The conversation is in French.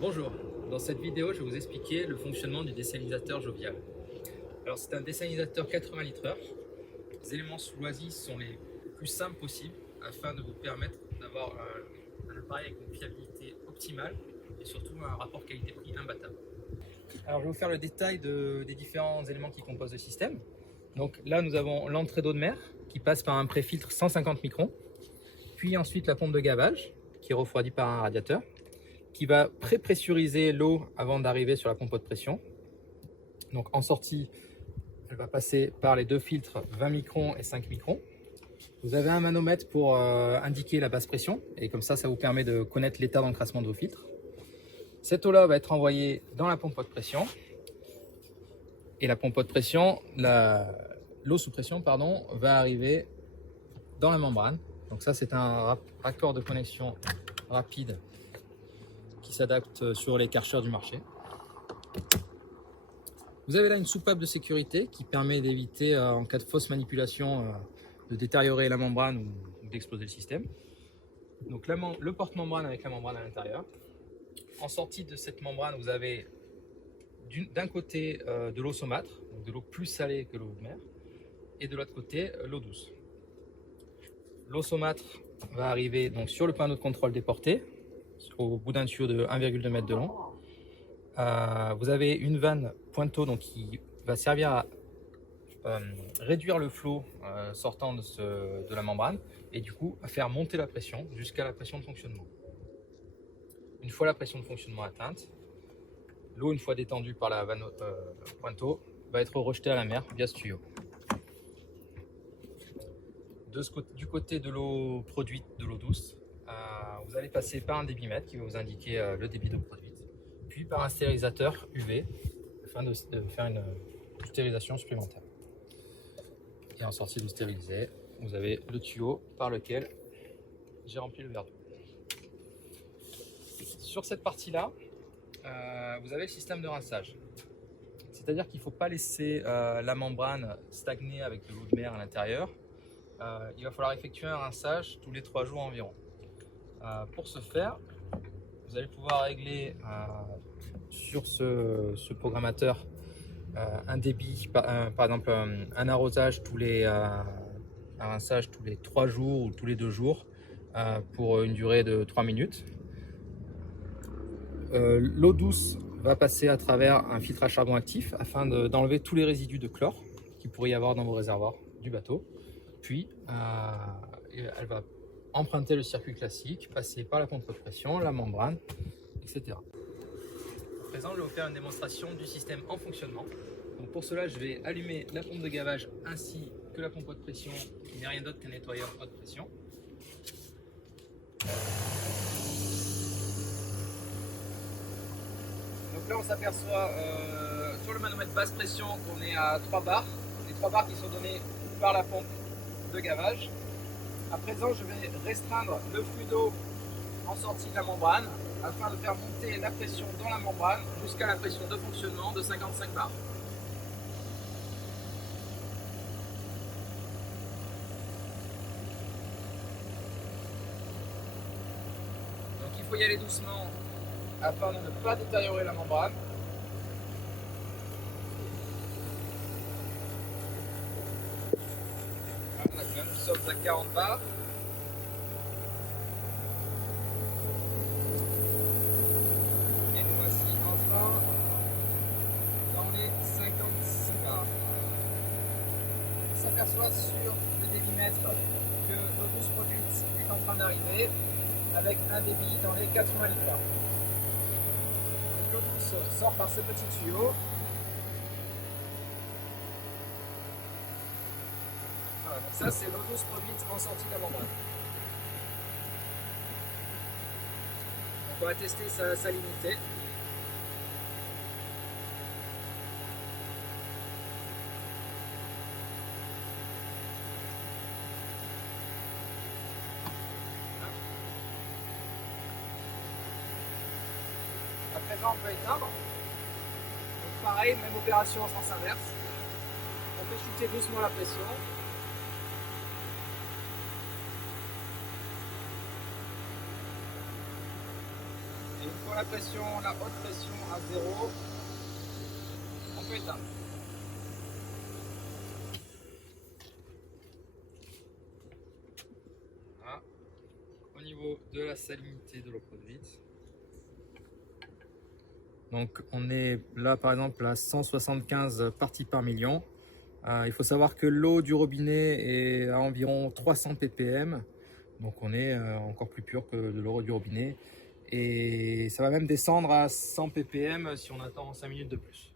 Bonjour, dans cette vidéo je vais vous expliquer le fonctionnement du désalinisateur Jovial. Alors c'est un désalinisateur 80 litres. Les éléments choisis sont les plus simples possibles afin de vous permettre d'avoir un appareil avec une fiabilité optimale et surtout un rapport qualité-prix imbattable. Alors je vais vous faire le détail des différents éléments qui composent le système. Donc là nous avons l'entrée d'eau de mer qui passe par un pré-filtre 150 microns, puis ensuite la pompe de gavage qui est refroidie par un radiateur, qui va pré-pressuriser l'eau avant d'arriver sur la pompe de pression. Donc en sortie, elle va passer par les deux filtres 20 microns et 5 microns. Vous avez un manomètre pour indiquer la basse pression, et comme ça vous permet de connaître l'état d'encrassement de vos filtres. Cette eau-là va être envoyée dans la pompe de pression, et la pompe de pression, l'eau sous pression, pardon, va arriver dans la membrane. Donc ça c'est un raccord de connexion rapide qui s'adapte sur les Karcher du marché. Vous avez là une soupape de sécurité qui permet d'éviter, en cas de fausse manipulation, de détériorer la membrane ou d'exploser le système. Donc le porte-membrane avec la membrane à l'intérieur. En sortie de cette membrane, vous avez d'un côté de l'eau saumâtre, donc de l'eau plus salée que l'eau de mer, et de l'autre côté l'eau douce. L'eau saumâtre va arriver donc sur le panneau de contrôle des portées, au bout d'un tuyau de 1,2 m de long. Vous avez une vanne pointe-eau qui va servir à réduire le flot sortant de la membrane et du coup à faire monter la pression jusqu'à la pression de fonctionnement. Une fois la pression de fonctionnement atteinte, l'eau, une fois détendue par la vanne pointe-eau, va être rejetée à la mer via ce tuyau. Du côté de l'eau produite, de l'eau douce, vous allez passer par un débitmètre qui va vous indiquer le débit d'eau produite, puis par un stérilisateur UV afin de faire une stérilisation supplémentaire. Et en sortie de stériliser, vous avez le tuyau par lequel j'ai rempli le verre d'eau. Sur cette partie-là, vous avez le système de rinçage. C'est-à-dire qu'il ne faut pas laisser la membrane stagner avec de l'eau de mer à l'intérieur. Il va falloir effectuer un rinçage tous les 3 jours environ. Pour ce faire, vous allez pouvoir régler sur ce programmateur un débit, par exemple un arrosage un rinçage tous les 3 jours ou tous les 2 jours pour une durée de 3 minutes. L'eau douce va passer à travers un filtre à charbon actif afin d'enlever tous les résidus de chlore qu'il pourrait y avoir dans vos réservoirs du bateau. Puis elle va emprunter le circuit classique, passer par la pompe de pression, la membrane, etc. À présent, je vais vous faire une démonstration du système en fonctionnement. Donc pour cela, je vais allumer la pompe de gavage ainsi que la pompe de pression, qui n'est rien d'autre qu'un nettoyeur haute pression. Donc là, on s'aperçoit sur le manomètre basse pression qu'on est à 3 bars, les 3 bars qui sont donnés par la pompe de gavage. À présent, je vais restreindre le flux d'eau en sortie de la membrane afin de faire monter la pression dans la membrane jusqu'à la pression de fonctionnement de 55 bars. Donc il faut y aller doucement afin de ne pas détériorer la membrane. Voilà, nous sommes à 40 bars. Et nous voici enfin dans les 56 bars. On s'aperçoit sur le débitmètre que l'eau douce produite est en train d'arriver avec un débit dans les 80 litres. L'eau douce sort par ce petit tuyau. Voilà, donc ça c'est l'eau douce produite en sortie de la membrane. Donc on va tester sa salinité. À présent on peut éteindre. Donc pareil, même opération en sens inverse. On fait chuter doucement la pression. Et une fois la haute pression à 0, on peut éteindre. Voilà. Au niveau de la salinité de l'eau produite. Donc on est là par exemple à 175 parties par million. Il faut savoir que l'eau du robinet est à environ 300 ppm. Donc on est encore plus pur que de l'eau du robinet. Et ça va même descendre à 100 ppm si on attend 5 minutes de plus.